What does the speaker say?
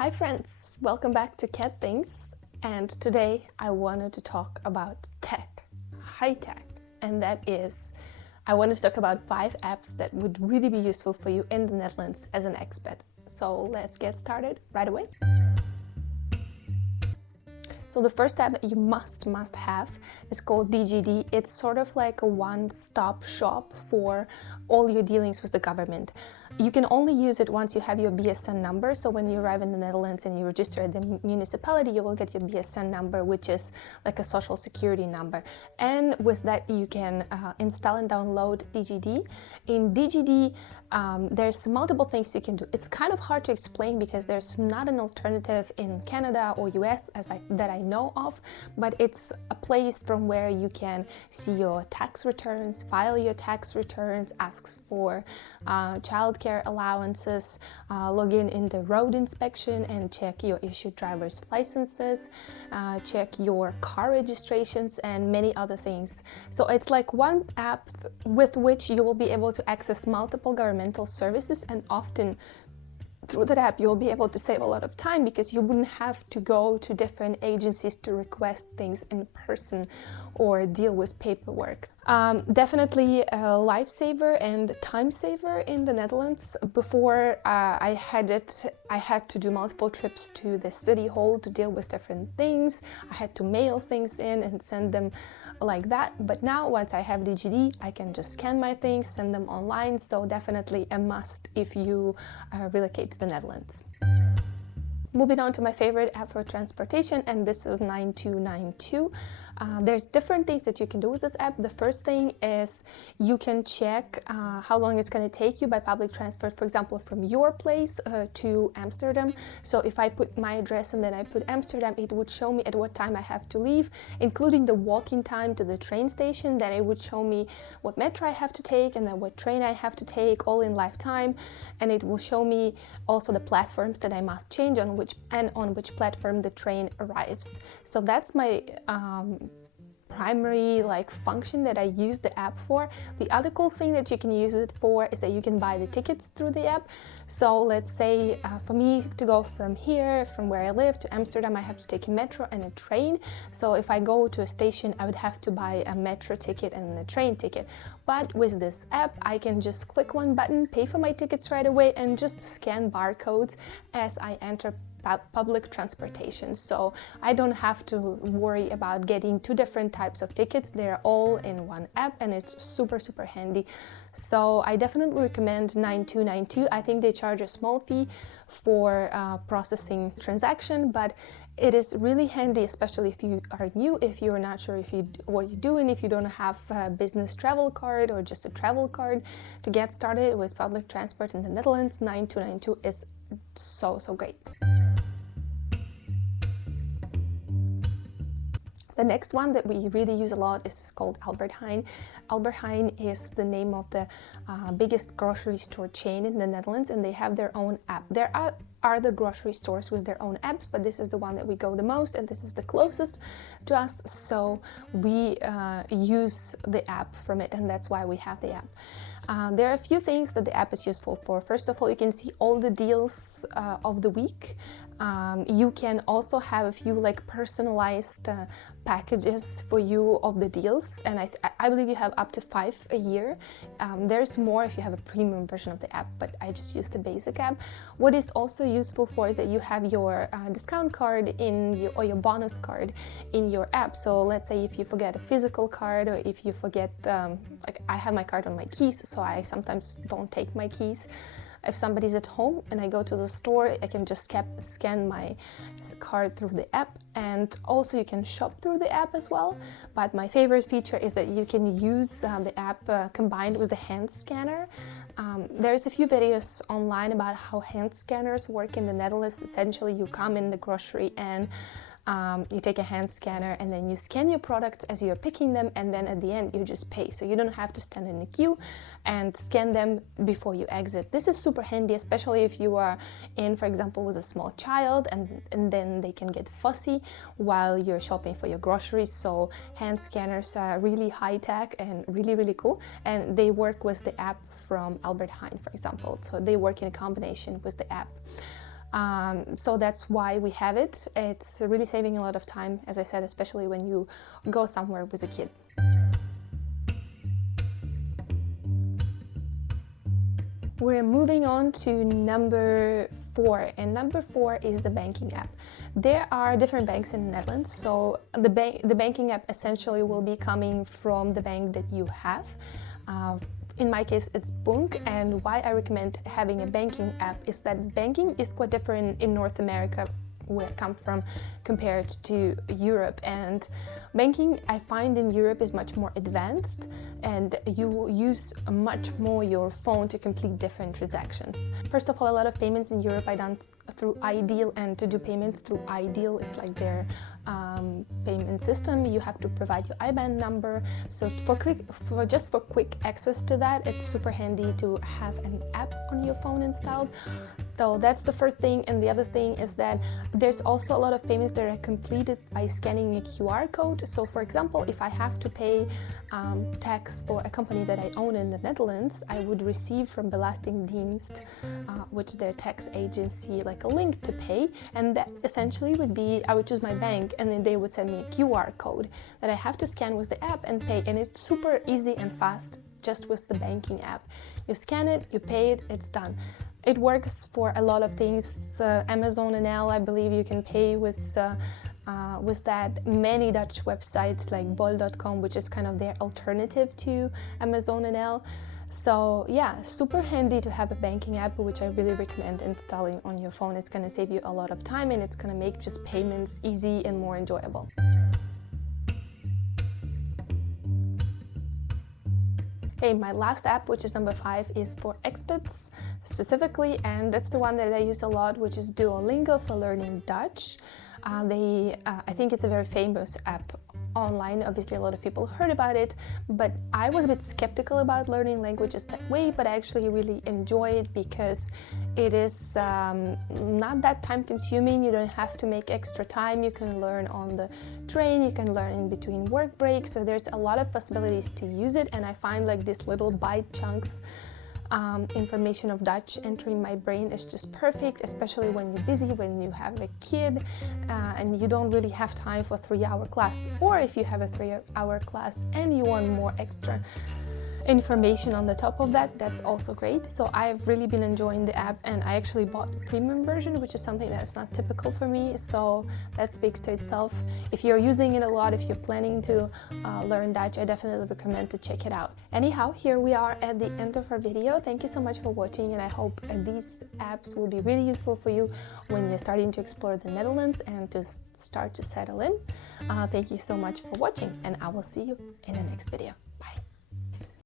Hi friends, welcome back to Cat Things, and today I wanted to talk about tech, high tech, and that is, I wanted to talk about 5 apps that would really be useful for you in the Netherlands as an expat. So let's get started right away. So the first app that you must have is called DGD. It's sort of like a one-stop shop for all your dealings with the government. You can only use it once you have your BSN number. So when you arrive in the Netherlands and you register at the municipality, you will get your BSN number, which is like a social security number. And with that, you can install and download DGD. In DGD, there's multiple things you can do. It's kind of hard to explain because there's not an alternative in Canada or US that I know of, but it's a place from where you can see your tax returns, file your tax returns, asks for childcare allowances, log in the road inspection and check your issued driver's licenses, check your car registrations and many other things. So it's like one app with which you will be able to access multiple governmental services, and often through that app you'll be able to save a lot of time because you wouldn't have to go to different agencies to request things in person or deal with paperwork. Definitely a lifesaver and time saver in the Netherlands. Before I had to do multiple trips to the city hall to deal with different things. I had to mail things in and send them like that. But now once I have DGD, I can just scan my things, send them online. So definitely a must if you relocate to the Netherlands. Moving on to my favorite app for transportation, and this is 9292. There's different things that you can do with this app. The first thing is you can check how long it's going to take you by public transport, for example, from your place to Amsterdam. So if I put my address and then I put Amsterdam, it would show me at what time I have to leave, including the walking time to the train station. Then it would show me what metro I have to take and then what train I have to take, all in live time. And it will show me also the platforms that I must change on which platform the train arrives. So that's my primary function that I use the app for. The other cool thing that you can use it for is that you can buy the tickets through the app. So let's say for me to go from here, from where I live to Amsterdam, I have to take a metro and a train. So if I go to a station, I would have to buy a metro ticket and a train ticket. But with this app, I can just click one button, pay for my tickets right away, and just scan barcodes as I enter public transportation. So I don't have to worry about getting 2 different types of tickets. They're all in one app and it's super handy. So I definitely recommend 9292. I think they charge a small fee for processing transaction, but it is really handy, especially if you are new, if you're not sure what you're doing, if you don't have a business travel card or just a travel card. To get started with public transport in the Netherlands, 9292 is so great. The next one that we really use a lot is called Albert Heijn. Albert Heijn is the name of the biggest grocery store chain in the Netherlands, and they have their own app. There are other grocery stores with their own apps, but this is the one that we go the most, and this is the closest to us, so we use the app from it, and that's why we have the app. There are a few things that the app is useful for. First of all, you can see all the deals of the week. You can also have a few personalized packages for you of the deals, and I believe you have up to 5 a year. There's more if you have a premium version of the app, but I just use the basic app. What is also useful for is that you have your discount card or your bonus card in your app. So let's say if you forget a physical card, or if you forget, I have my card on my keys, so I sometimes don't take my keys. If somebody's at home and I go to the store, I can just scan my card through the app, and also you can shop through the app as well. But my favorite feature is that you can use the app combined with the hand scanner. There's a few videos online about how hand scanners work in the Netherlands. Essentially, you come in the grocery and you take a hand scanner and then you scan your products as you're picking them, and then at the end you just pay. So you don't have to stand in a queue and scan them before you exit. This is super handy, especially if you are in, for example, with a small child, and then they can get fussy while you're shopping for your groceries. So hand scanners are really high tech and really cool, and they work with the app from Albert Heijn, for example. So they work in a combination with the app. So that's why we have it. It's really saving a lot of time, as I said, especially when you go somewhere with a kid. We're moving on to number 4, and number 4 is the banking app. There are different banks in the Netherlands, so the banking app essentially will be coming from the bank that you have. In my case, it's Bunk, and why I recommend having a banking app is that banking is quite different in North America, where I come from, compared to Europe. And banking, I find, in Europe is much more advanced, and you will use much more your phone to complete different transactions. First of all, a lot of payments in Europe I done through Ideal, and to do payments through Ideal, it's like their payment system. You have to provide your IBAN number. So for quick access to that, it's super handy to have an app on your phone installed. So that's the first thing. And the other thing is that there's also a lot of payments that are completed by scanning a QR code. So for example, if I have to pay tax for a company that I own in the Netherlands, I would receive from Belastingdienst, which is their tax agency, like a link to pay. And that essentially would be, I would choose my bank, and then they would send me a QR code that I have to scan with the app and pay. And it's super easy and fast just with the banking app. You scan it, you pay it, it's done. It works for a lot of things. Amazon NL, I believe you can pay with that. Many Dutch websites like bol.com, which is kind of their alternative to Amazon NL. So yeah, super handy to have a banking app, which I really recommend installing on your phone. It's going to save you a lot of time, and it's going to make just payments easy and more enjoyable. Okay, my last app, which is number 5, is for expats specifically, and that's the one that I use a lot, which is Duolingo for learning Dutch. I think it's a very famous app online. Obviously, a lot of people heard about it, but I was a bit skeptical about learning languages that way, but I actually really enjoy it because it is not that time consuming. You don't have to make extra time. You can learn on the train, you can learn in between work breaks, so there's a lot of possibilities to use it, and I find like these little bite chunks information of Dutch entering my brain is just perfect, especially when you're busy, when you have a kid and you don't really have time for a 3-hour class, or if you have a 3-hour class and you want more extra information on the top of that, that's also great. So I've really been enjoying the app, and I actually bought the premium version, which is something that's not typical for me, so that speaks to itself. If you're using it a lot, if you're planning to learn Dutch, I definitely recommend to check it out. Anyhow, here we are at the end of our video. Thank you so much for watching, and I hope these apps will be really useful for you when you're starting to explore the Netherlands and to start to settle in. Thank you so much for watching, and I will see you in the next video. Bye.